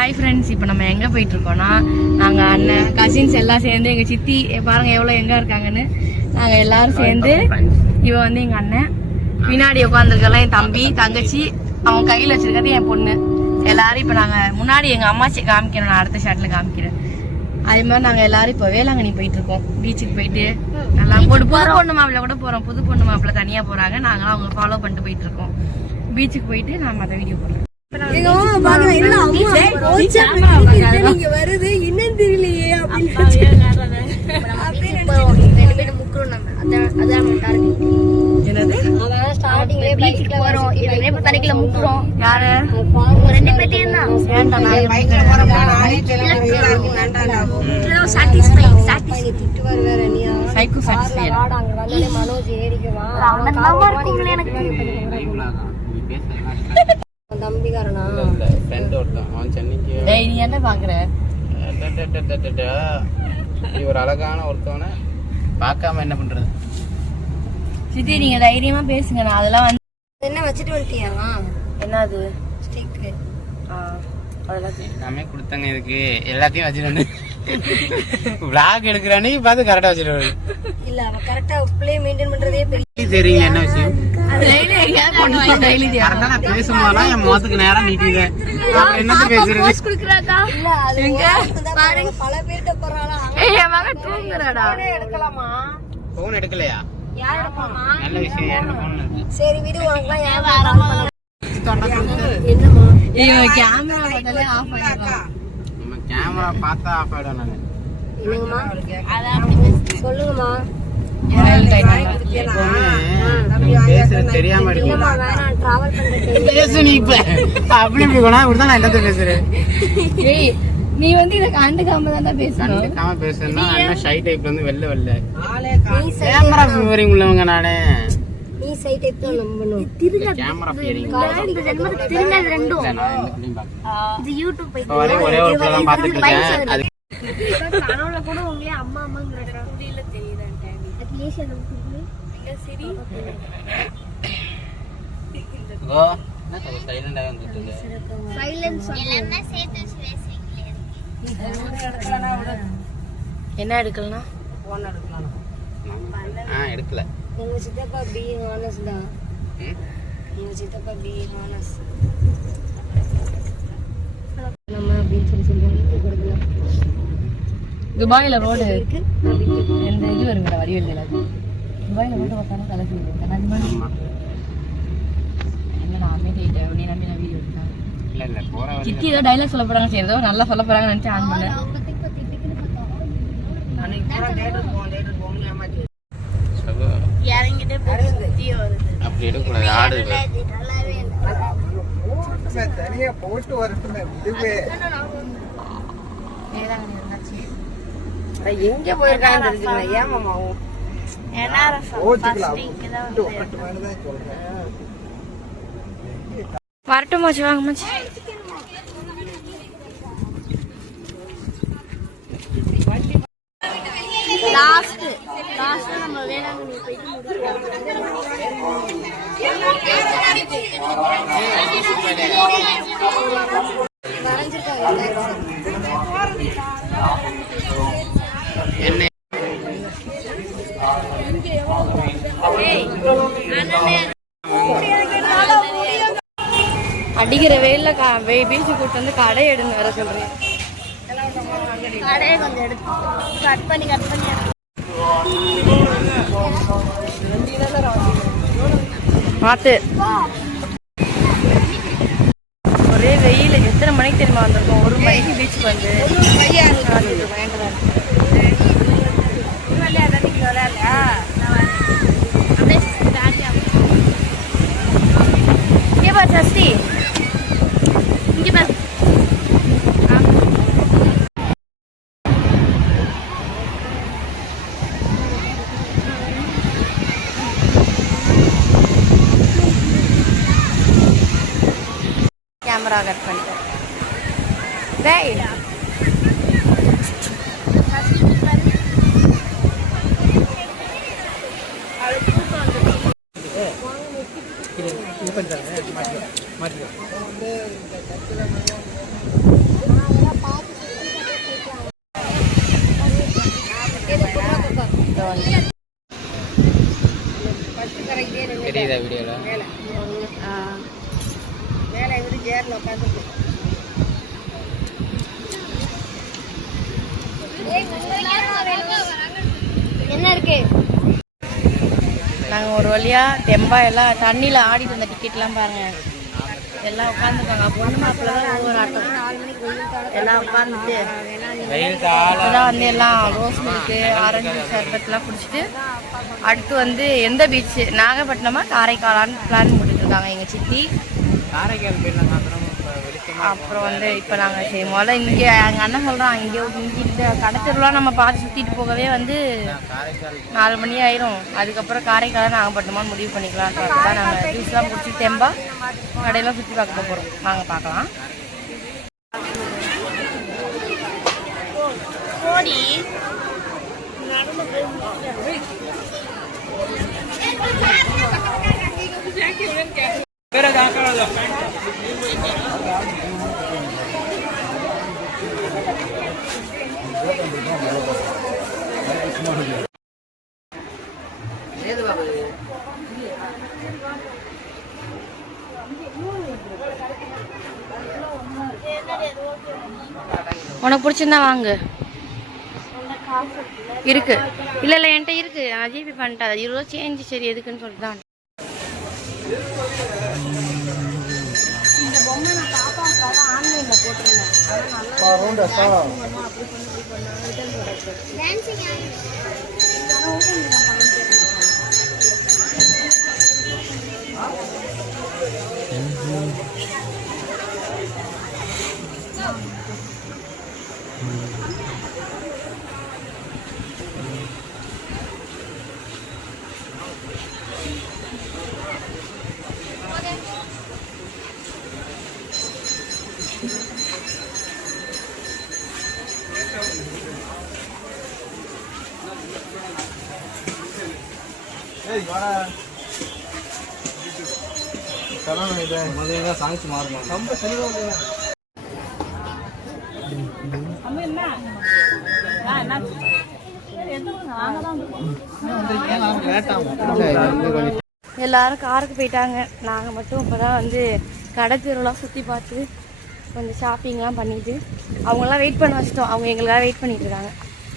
Hi friends, இப்போ நம்ம எங்கே போயிட்டுருக்கோன்னா நாங்கள் அண்ணன் கசின்ஸ் எல்லாம் சேர்ந்து எங்கள் சித்தி பாருங்கள் எவ்வளோ எங்கே இருக்காங்கன்னு. நாங்கள் எல்லோரும் சேர்ந்து இவன் வந்து எங்கள் அண்ணன், பின்னாடி உட்காந்துருக்கலாம் என் தம்பி தங்கச்சி, அவன் கையில் வச்சுருக்கிறது என் பொண்ணு. எல்லோரும் இப்போ நாங்கள் முன்னாடி எங்கள் அம்மாச்சி காமிக்கிறோம், நான் அடுத்த ஷாட்டில் காமிக்கிறேன். அதே மாதிரி நாங்கள் எல்லோரும் இப்போ வேளாங்கண்ணி போயிட்டுருக்கோம். பீச்சுக்கு போயிட்டு நல்லா புது பொண்ணு மாப்பிள்ள கூட போகிறோம். புது பொண்ணு மாப்பிள்ள தனியாக போகிறாங்க, நாங்களாம் அவங்க ஃபாலோ பண்ணிட்டு போயிட்டுருக்கோம். பீச்சுக்கு போயிட்டு நான் மற்ற வீடியோ போடுறேன். ஒரு அழகான ஒருத்தவனை பார்க்காம என்ன பண்றது? சித்தி நீங்க தைரியமா பேசுங்க. நான் அதெல்லாம் வந்து என்ன வச்சுட்டு வந்துட்டியா? என்னது ஸ்டிக்? அதெல்லாம் எல்லாமே கொடுத்தாங்க. இதுக்கு எல்லாத்தையும் வச்சுட்டு வந்து vlog எடுக்கிறானே பார்த்து கரெக்டா வச்சிருவாரு. இல்ல அவ கரெக்டா பிளே மெயின்டைன் பண்றதே பெரிய தெரியுங்க. என்ன விஷயம் பேசும்போது என் முகத்துக்கு நேரம் நீட்டிங்க. என்ன பேசுறது? பல பேர்கிட்ட போறாளா? எடுக்கலாமா? போன் எடுக்கலையா? நல்ல விஷயம். சரி விடு, உனக்குலாம் கேமரா பார்த்தா ஆஃப் ஆயிடும். சொல்லுங்கம்மா. பேசுறது தெரியாம பேசு. நீ இப்ப அப்படி இப்படிதான் நான் என்னத்த பேசுறேன். நீ வந்து இத கண்டுக்காம தான் பேசுறேன். கண்டுக்காம பேசுறேன்னா அண்ணன் ஷை டைப்ல வந்து வெள்ள கேமரா ஃபியரிங் உள்ளவங்க. நானே நீ சை டைப் தான் நம்பணும். கேமரா ஃபியரிங் இந்த ஜென்மத்துல திருந்தது ரெண்டும். இது யூடியூப் பை ஒரே ஒரு படம் பார்த்துட்டு இருக்கேன். அது கனவுல கூட உங்களே அம்மா அம்மாங்கற குடியில தெரியுதான்டா. அட்லீஸ்ட் அந்த குடி இல்ல சரி. ஓ நான் சைலண்டா வந்துட்டேன். சைலன்ஸ் எல்லாமே சேர்த்து பேசுறீங்களே. என்ன எடுக்கலனா? போன் எடுக்கலாம். எடுக்கல. எங்க சித்தப்பா பி ஹானஸ் தான். எங்க சித்தப்பா பி ஹானஸ். நம்ம அப்படின்னு சொல்லுவாங்க. கொடுக்கலாம். துபாயில ரோடு இருக்கு. இந்த இது வருங்க வடிவேல் நிலா. துபாயில ரோடு பார்த்தானே கலக்கி இருக்கு. என்ன நான் அமைதிட்டேன். நீ நம்பி நான் வீடியோ எடுத்தேன். இல்ல போற சித்தி ஏதோ டைலாக் சொல்ல போறாங்க. சரி ஏதோ நல்லா சொல்ல போறாங்கன்னு நினைச்சு ஆன் பண்ணேன். அன்னைக்கு போற டேட்டர் போன்னு ஏமாத்தி யாரங்கிட்ட பேசி வருது. அப்படி எடுக்க கூடாது. ஆடு நல்லாவே இல்ல. தனியா போட்டு வரட்டுமே. இதுவே வேளாங்கண்ணி வந்தாச்சு. எங்க போயிருக்காங்க தெரிஞ்சுக்கல. ஏன் மாமா வரட்டும் மச்சி. வாங்க மச்சி. லாஸ்ட் நம்ம வேளாங்கண்ணி போயிட்டு அடிக்கிற வெயில்ல பீச்சு கூட்டு வந்து கடை எடுன்னு வர சொல்றேன். கடையை கொஞ்சம் எடுத்து கட் பண்ணி மாத்து. ஒரே வெயில். எத்தனை மணிக்கு தெரியுமா வந்திருக்கோம்? 1 மணிக்கு பீச்சுக்கு வந்து சஸ்தி இங்க பாரு. கேமரா கட் பண்ணிட்டேன். இது பண்றாங்க மாத்தி தெரியுதா வீடியோல? என்ன இருக்கு? நாங்கள் ஒரு வழியா தெம்பா எல்லாம் தண்ணியில் ஆடிட்டு இருந்த டிக்கெட்லாம் பாருங்க எல்லாம் உட்காந்துருக்காங்க. பொண்ணு மாப்பிள்ள தான் ஒவ்வொரு ஆட்டம் எல்லாம் உட்காந்துட்டு இப்போதான் வந்து எல்லாம் ரோஸ் மில்க்கு ஆரஞ்சு சர்பத்லாம் குடிச்சிட்டு அடுத்து வந்து எந்த பீச்சு நாகப்பட்டினமா காரைக்காலான்னு பிளான் போட்டுட்டு இருக்காங்க எங்கள் சித்தி. காரைக்கால் போயிடலாம் மாத்திரம் அப்புறம் வந்து இப்போ நாங்கள் சரி முதல்ல இங்கே எங்கள் அண்ணன் சொல்கிறான் இங்கே இங்கிட்டு கடத்தெருலாம் நம்ம பார்த்து சுற்றிட்டு போகவே வந்து 4 மணி ஆயிரும். அதுக்கப்புறம் காரைக்கால நாகப்பட்டினமான்னு முடிவு பண்ணிக்கலாம். தான் நாங்கள் ஜூஸ்லாம் குடிச்சு தெம்பா கடையெல்லாம் சுற்றி பார்க்க போகிறோம். வாங்க பார்க்கலாம். உனக்கு பிடிச்சிருந்தா வாங்க. இருக்கு இல்ல இல்ல என்கிட்ட இருக்கு. நான் ஜிபி பண்ணிட்டேன். 20 ரூபா சேஞ்ச். சரி எதுக்குன்னு சொல்லிட்டு தான். இந்த பொம்மை நான் பாப்பாவுக்காக ஆன்லைன்ல போட்டிருந்தேன். எல்லாரும் காருக்கு போயிட்டாங்க. நாங்கள் மட்டும் இப்போதான் வந்து கடை தெருவெலாம் சுற்றி பார்த்து கொஞ்சம் ஷாப்பிங்லாம் பண்ணிட்டு அவங்களாம் வெயிட் பண்ண வச்சிட்டோம். அவங்க எங்களுக்காக வெயிட் பண்ணிட்டு இருக்காங்க.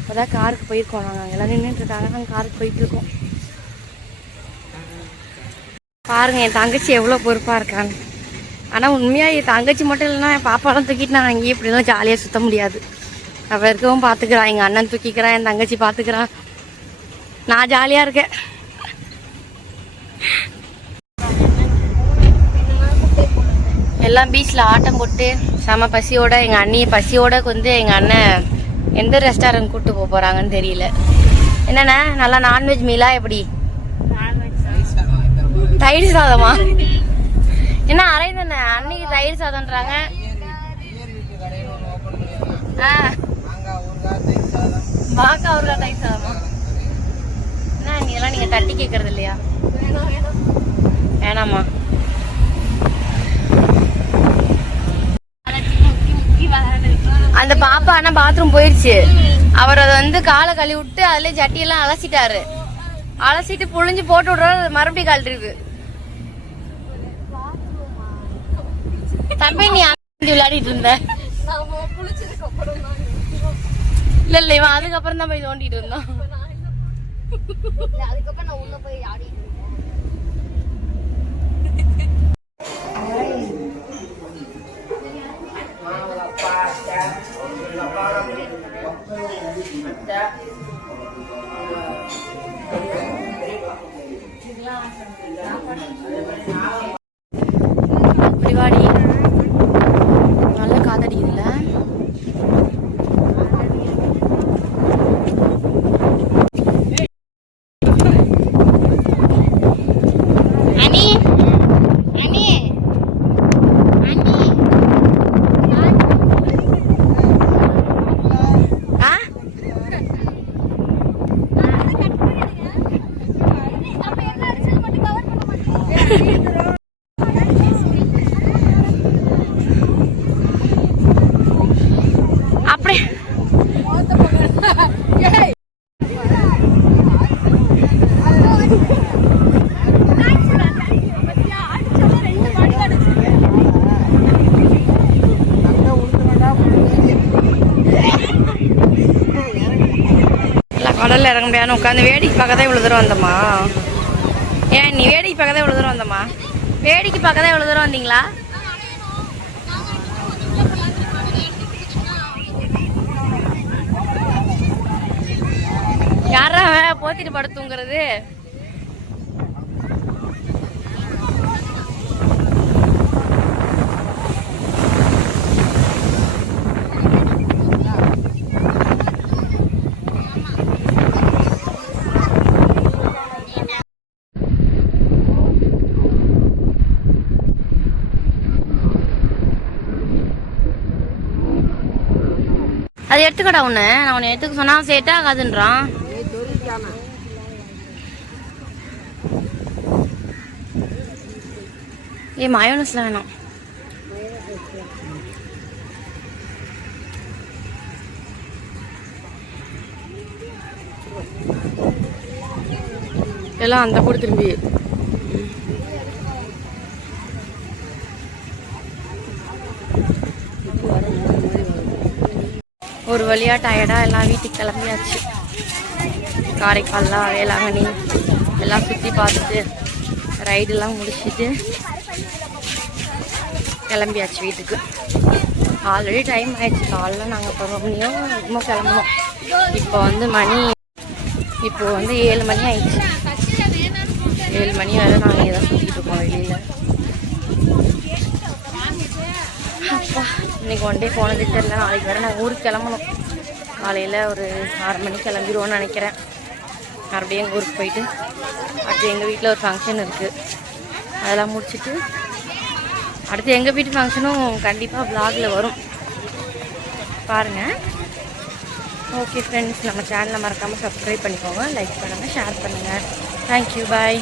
இப்போதான் காருக்கு போயிருக்கோம். நாங்கள் எல்லாம் நின்றுட்டு இருக்காங்க. நாங்கள் காருக்கு போயிட்டு இருக்கோம். பாருங்க என் தங்கச்சி எவ்வளோ பொறுப்பாக இருக்கான்னு. ஆனால் உண்மையாக என் தங்கச்சி மட்டும் இல்லைன்னா என் பாப்பாலாம் தூக்கிட்டு நான் அங்கேயே இப்படிலாம் ஜாலியாக சுற்ற முடியாது. அவள் இருக்கவும் பார்த்துக்கிறான். எங்கள் அண்ணன் தூக்கிக்கிறான். என் தங்கச்சி பார்த்துக்கிறான். நான் ஜாலியாக இருக்கேன். எல்லாம் பீச்சில் ஆட்டம் போட்டு செம பசியோட எங்கள் அண்ணியை பசியோட வந்து எங்கள் அண்ணன் எந்த ரெஸ்டாரண்ட் கூப்பிட்டு போக போகிறாங்கன்னு தெரியல. என்னண்ணா நல்லா நான்வெஜ் மீலா எப்படி? தயிர் சாதமா? என்ன அரை தானே அன்னைக்கு தயிர் சாதம்ன்றாங்க. மாக்கா ஊருக்கா தயிர் சாதமா? என்ன நீ எல்லாம் நீங்க தட்டி கேட்கறது இல்லையா? வேணாமா? அந்த பாப்பா ஆனா பாத்ரூம் போயிருச்சு. அவர் அதை வந்து காலை கழுவி விட்டு அதுல சட்டியெல்லாம் அலசிட்டாரு. அலசிட்டு புழிஞ்சு போட்டு விடுறாரு. மறுபடியும் கழட்டிருக்கு. தம்பி நீ விளையாடிட்டு இருந்த இல்ல இல்ல இவன் அதுக்கப்புறம் தான் போய் தோண்டிட்டு இருந்தான். அதுக்கப்புறம் நான் உள்ள போய் ஆடிட்டு வாடி நல்ல காதடிக்குதுல்ல. அனி அனி அனி ஆ கடல்ல இறங்க முடியாது உட்காந்து வேடிக்கை பார்க்க தான் இவ்வளோ தூரம் வந்தம்மா. ஏன் நீ வேடிக்கை பார்க்க தான் இவ்வளோ தூரம் வந்தம்மா? வேடிக்கை பார்க்க தான் இவ்வளோ தூரம் வந்தீங்களா? யாரா போத்திட்டு படுத்துங்கிறது? அது எடுத்துக்கடா ஒன்று. நான் உன்னை எடுத்துக்க சொன்னா செட் ஆகாதுன்றான். மயோனஸ்ல வேணாம். எல்லாம் அந்த கூட திரும்பி ஒரு வழியா டயர்டா எல்லாம் வீட்டுக்கு கிளம்பியாச்சு. காரைக்கால்லாம் வேளாங்கண்ணி எல்லாம் சுற்றி பார்த்துட்டு ரைடெல்லாம் முடிச்சுட்டு கிளம்பியாச்சு வீட்டுக்கு. ஆல்ரெடி டைம் ஆயிடுச்சு. காலைல நாங்கள் 11 மணியோ என்னமோ கிளம்பணும். இப்போ வந்து 7 மணி ஆயிடுச்சு. 7 மணி வரை நாங்கள் இங்கே தான் சுற்றிட்டு இருக்கோம் வெளியில். அப்பா இன்னைக்கு ஒன் டே போனதே தெரியல. நாளைக்கு வேறு நாங்கள் ஊருக்கு கிளம்பணும். காலையில் ஒரு 6 மணிக்கு கிளம்பிடுவோன்னு நினைக்கிறேன். மறுபடியும் எங்கள் ஊருக்கு போயிட்டு அடுத்து எங்கள் வீட்டில் ஒரு ஃபங்க்ஷன் இருக்குது. அதெல்லாம் முடிச்சுட்டு அடுத்து எங்கள் வீட்டு ஃபங்க்ஷனும் கண்டிப்பாக vlogல வரும், பாருங்கள். ஓகே ஃப்ரெண்ட்ஸ், நம்ம சேனலை மறக்காமல் சப்ஸ்கிரைப் பண்ணிக்கோங்க, லைக் பண்ணுங்கள், ஷேர் பண்ணுங்கள். தேங்க்யூ, பாய்.